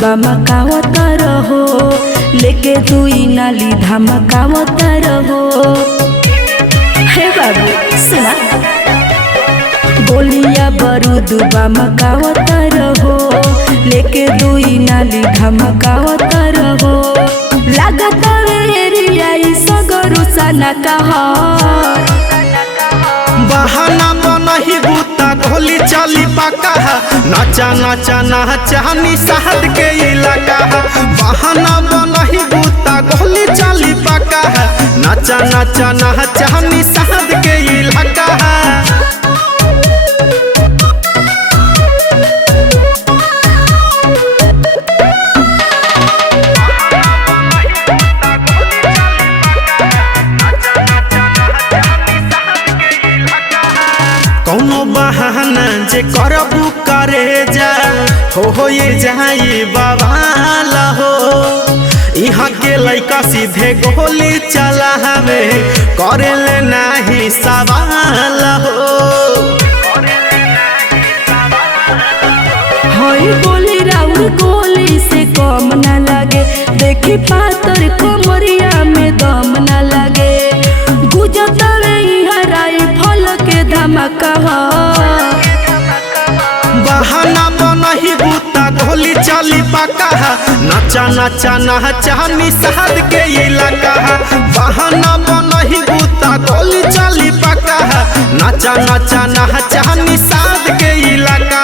धमकावत रहो लेके दुई नाली धमकावत रहो। हे बाबू सुना बोलिया बरूद बमकावत रहो लेके दुई नाली धमकावत रहो। लागत एरिया सगरो सना कहा बहाना बनही बूता ढोली चाली पाका नाचा नाचा नाचा निषाद के इलाका। बहाना बनही बूता ढोली चाली पाका नाचा नाचा नाचा निषाद के इलाका। कौनो बहाना जे करबू करे जा हो ये जाई बवाला हो। यहाँ के लइका सीधे गोली चला हवे करे ले नाही सवाल हो। हई बोली राउर गोली से कम न लगे देखी पातर कमरिया में दम न लगे। गुजत हराई फल के धमका बहाना बनही बूता ढोली चाली पाका नाचा नाचा नाचा निषाद के इलाका। बहाना बनही बूता ढोली चाली पाका नाचा नाचा नाचा निषाद के इलाका।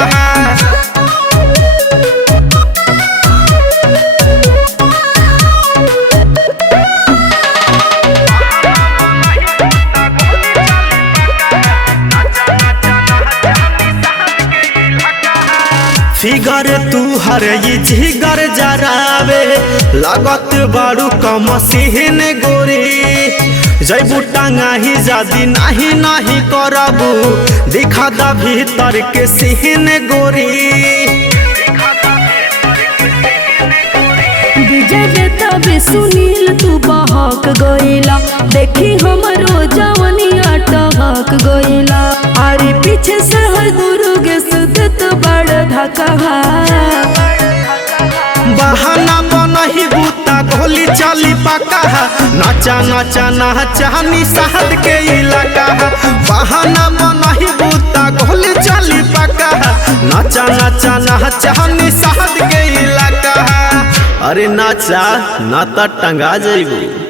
फिगर तू हर ये जिगर जरावे लागत बारू कम सिहन गोरी। जैबू टांगा ही जादी नाही नाही करबू दिखा दा भीतर के सिहन गोरी। विजय तबे सुनील तू बहक गईला देखी हमरो जवनिया टहक गईला। अरे पीछे से हर दुर्ग सुदत बड़ धक्का। बहाना बनही बूता ढोली चाली पाका नाचा नाचा नाचा निषाद के इलाका। बहाना बनही बूता ढोली चाली पाका नाचा नाचा नाचा निषाद के इलाका। अरे नाचा ना त टंगा जइबू।